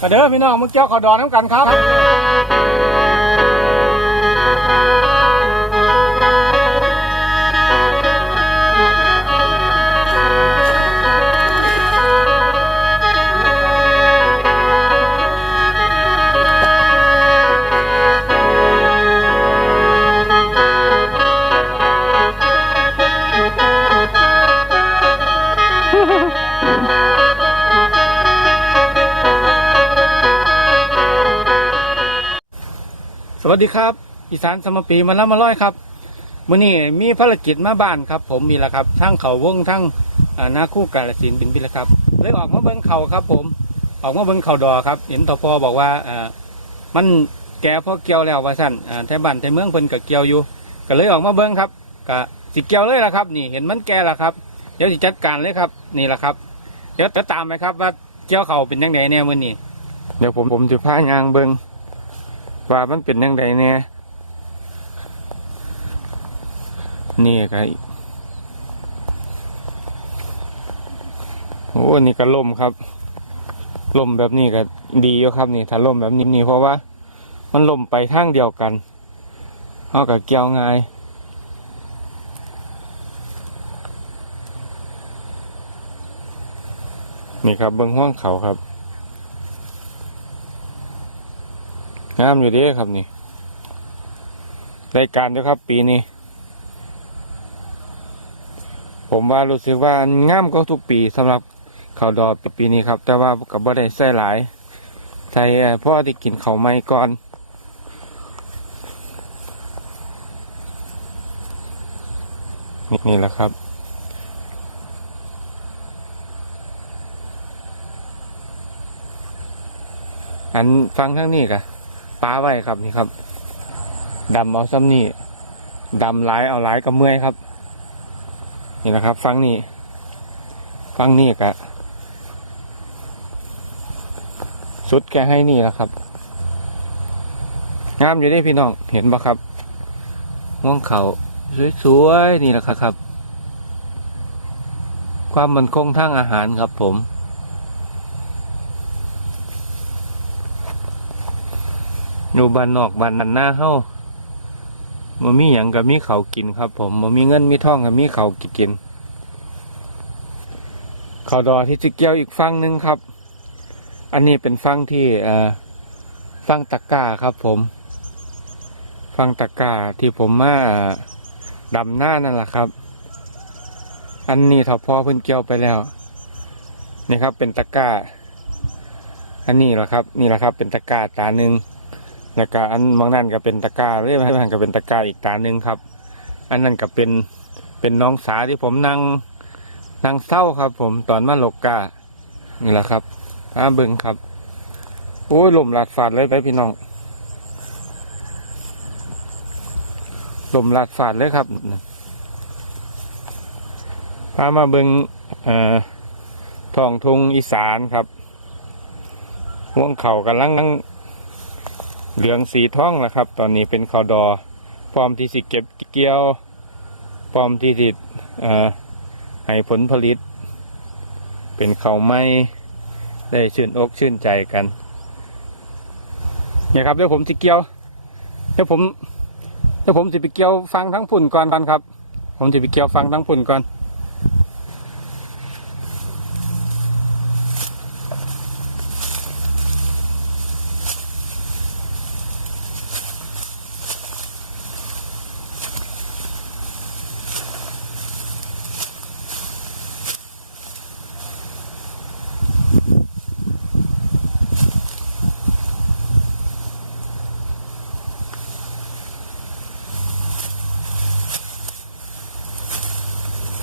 มาเด้อพี่น้องมึงเจ้าขอดอนน้ำกันครับ วัสดีครับ อีสานสมปีมาแล้วมาร้อยครับมื้อนี้มีภารกิจมาบ้านครับ ผมมีแล้วครับทั้งเขาวงทั้งนาคู่กาลสินธุ์เป็นพิละครับเลยออกมาเบิ้งเขาครับ ผม ออกมาเบิ้งเขาดอครับ เห็นทพอบอกว่ามันแก่พอเกี่ยวแล้วว่าสั่นแถวบ้านแถวเมืองเพิ่นก็เกี่ยวอยู่ ก็เลยออกมาเบิ้งครับก็สิเกี่ยวเลยละครับ นี่เห็นมันแก่ล้วครับเดี๋ยวสิจัดการเลยครับ นี่ละครับ เดี๋ยวจะตามไปครับว่าเกี่ยวเขาเป็นยังไงเนี่ยมื้อนี้เดี๋ยวผมผมจะพายางเบิ้ง ว่ามันเป็นยังไงเนี่ยนี่ไงโอ้นี่ก็ล่มครับล่มแบบนี้ก็ดีอยู่ครับนี่ถ้าล่มแบบนี้นี่เพราะว่า มันล่มไปทางเดียวกันเอากับเกี่ยวง่ายนี่ครับเบิ้องห้วงเขาครับ งามอยู่ดีครับนี่รายการด้วยครับ ปีนี้ ผมว่ารู้สึกว่างามก็ทุกปีสำหรับข้าวดอกปีนี้ครับ แต่ว่ากับบ่ได้ใส่หลาย ใส่พ่อที่กินเขาไม่ก่อนนี่นี่แหละครับอันฟังทั้งนี้กะ ป้าไว้ครับนี่ครับดำเอาซ้ำนี่ดำหลายเอาหลายก็เมื่อยครับ นี่นะครับ ฟังนี่ฟังนี่กะสุดแกให้นี่แหละครับ งามอยู่ได้พี่น้องเห็นปะครับม่วงเขาสวยๆนี่แหละครับ ความมันคงทางอาหารครับผม อยู่บ้านนอกบ้านนันหน้าเฮาบ่มีหยังก็มีเขากินครับ ผมบ่มีเงินมีทองก็มีเขากินเขาดอที่จะเกี่ยวอีกฟังหนึ่งครับ อันนี้เป็นฟังที่เอ่อฟังตะกร้าครับ ผม ฟังตะกร้าที่ผมมาดำหน้านั่นแหละครับ อันนี้ทอพอเพิ่นเกี่ยวไปแล้วนี่ครับ เป็นตะกร้า อันนี้แหละครับ นี่แหละครับ เป็นตะกร้าตาหนึ่ง แล้วก็อันบางนั่นก็เป็นตะกร้าเรื่อยๆก็เป็นตะกร้าอีกตาหนึ่งครับ อันนั้นก็เป็นเป็นน้องสาที่ผมนั่งนั่งเศร้าครับ ผมตอนมาหลกกานี่แหละครับอาบิงครับโอ้ยลมหลาดฝาดเลยไปพี่น้องลมหลาดฝาดเลยครับพามาเบิงอ่ทองทุงอีสานครับห่วงเข่ากำลัง เหลืองสีทองแล้วครับ ตอนนี้เป็นข้าวดอพร้อมที่สิเก็บเกี่ยวพร้อมที่สิให้ผลผลิต เป็นข้าวไม้ได้ชื่นอกชื่นใจกันเนี่ยครับเดี๋ยวผมสิเกี่ยวเดี๋ยวผมเดี๋ยวผมสิไปเกี่ยวฟังทั้งพุ่นก่อนกันครับ ผมสิไปเกี่ยวฟังทั้งพุ่นก่อน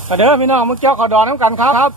มาเด้อพี่น้องมึงเจ้าขอดอนน้ำกันครับ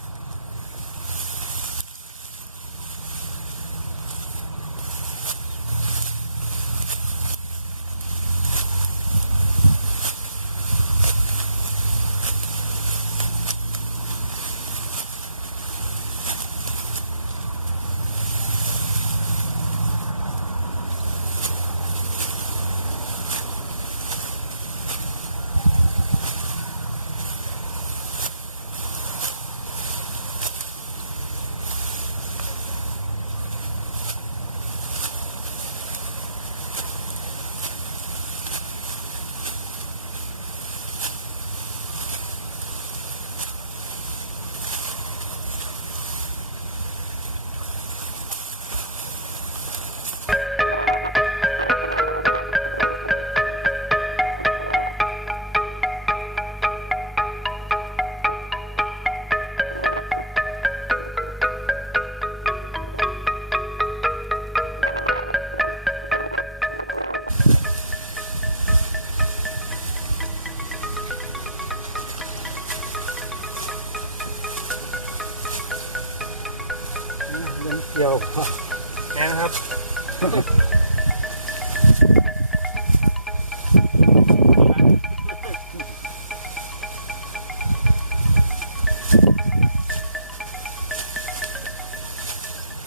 กี่ยวแม่ครับ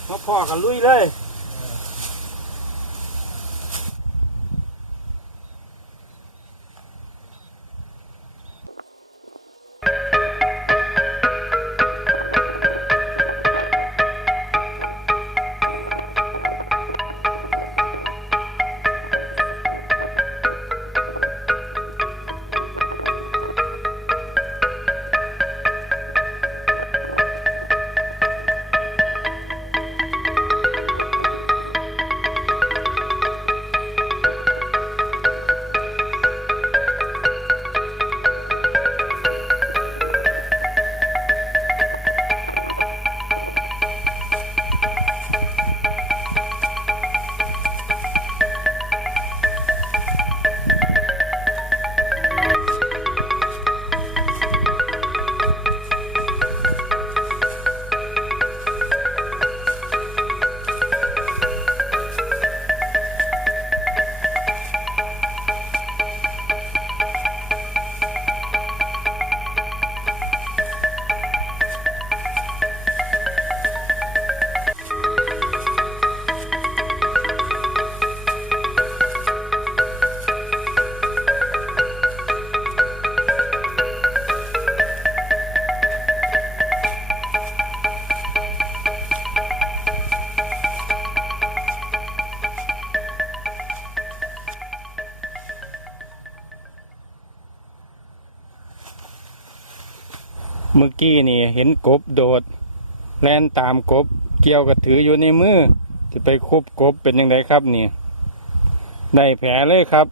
มาพ่อกันลุยเลย มื่อกี้นี่เห็นกบโดด แล่นตามกบ เกี่ยวกับถืออยู่ในมือจะไปคบกบเป็นยังไงครับนี่ ได้แผลเลยครับ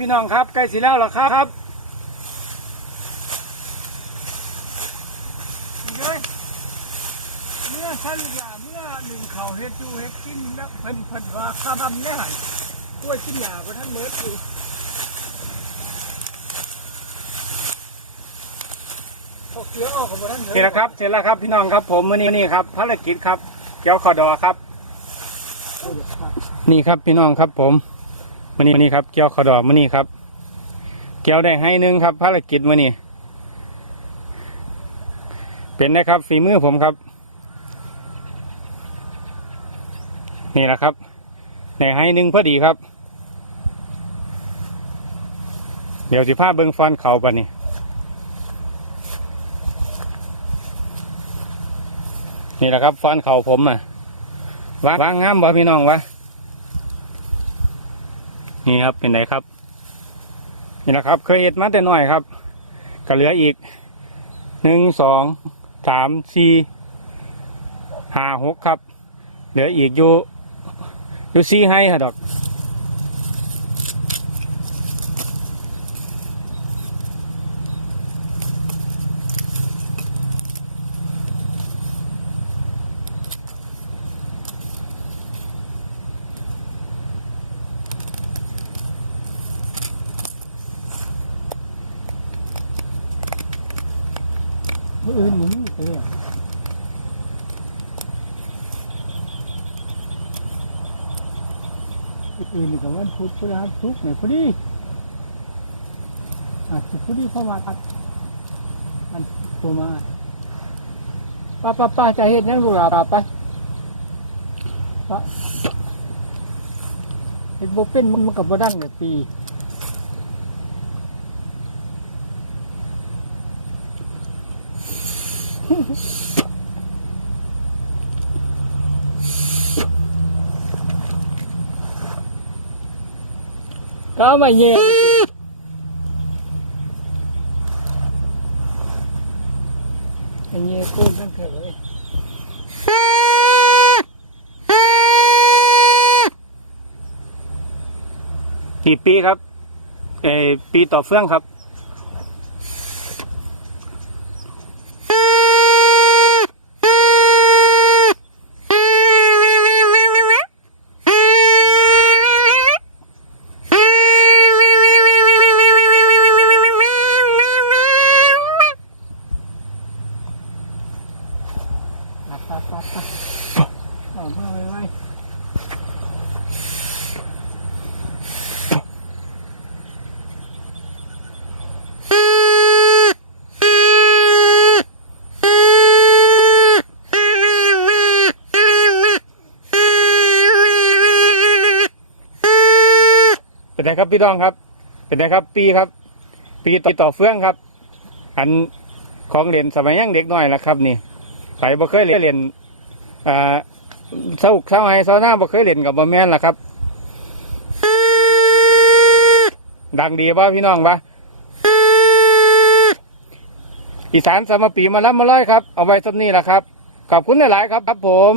พี่น้องครับใกล้สิแล้วเหรอครับเฮ้ยเมื่อท่านอย่าเมื่อหนึ่งเขาเฮ็ดจูเฮ็ดกินแล้วเพิ่นเพิ่นว่าข้าทำได้กล้วยกินหยาก็ท่านเมิดอยู่พอเกลือออกกับท่านเมิดนี่แหละครับเสร็จแล้วครับพี่น้องครับ ผมมื่อนี้นี่ครับภารกิจครับเกี่ยวขอดอครับ นี่ครับพี่น้องครับผม มื่อนี้มื่อนี้ครับเกี่ยวขอดอมื่อนี้ครับเกี่ยวได้ให้หนึ่งครับ ภารกิจมื่อนี้เป็นนะครับฝีมือผมครับ นี่แหละครับในให้หนึ่งพอดีครับ เดี๋ยวสิพาเบิ้งฟอนเขาปะนี่นี่แหละครับฟอนเขาผมอะวางวางงามบ่พี่น้องวะ นี่ครับเป็นไงครับ นี่นะครับ เคยเห็ดมาแต่น้อยครับก็เหลืออีกหนึ่งสองสามสี่ห้าหกครับ เหลืออีกอยู่อยู่สี่ให้ฮะดอก อื่นนี่กับวันพุธพฤหัสศุกร์เนี่ยพอดีอาจจะพอดีเข้ามาตัดมันโทรมาป้าป้าป้าจะเห็นนั่งรูหลาป้าป้าเห็นโบเป็นมันมันกับบ่ดังเนี่ยปี ก็ไม่เงี้ยไอ้เงี้ยกูนั่นเถอะเลยกี่ปีครับเออปีต่อเฟื่องครับ นไงครับพี่ดองครับ เป็นไงครับ ปีครับ ปีต่อต่อเฟื่องครับ อันของเหรียญสมัยยังเด็กน้อยละครับ นี่ไปบ่เคยเหรียนอ่าเศร้าเศร้าไห้เศร้าหน้าบ่เคยเรียนกับบ่แม่นล่ะครับ ดังดีป่ะพี่น้องปะอีสานสามปีมาแล้ำมาร้อยครับ เอาไว้สักนี้แหละครับ ขอบคุณหลาย ๆ ครับ ครับผม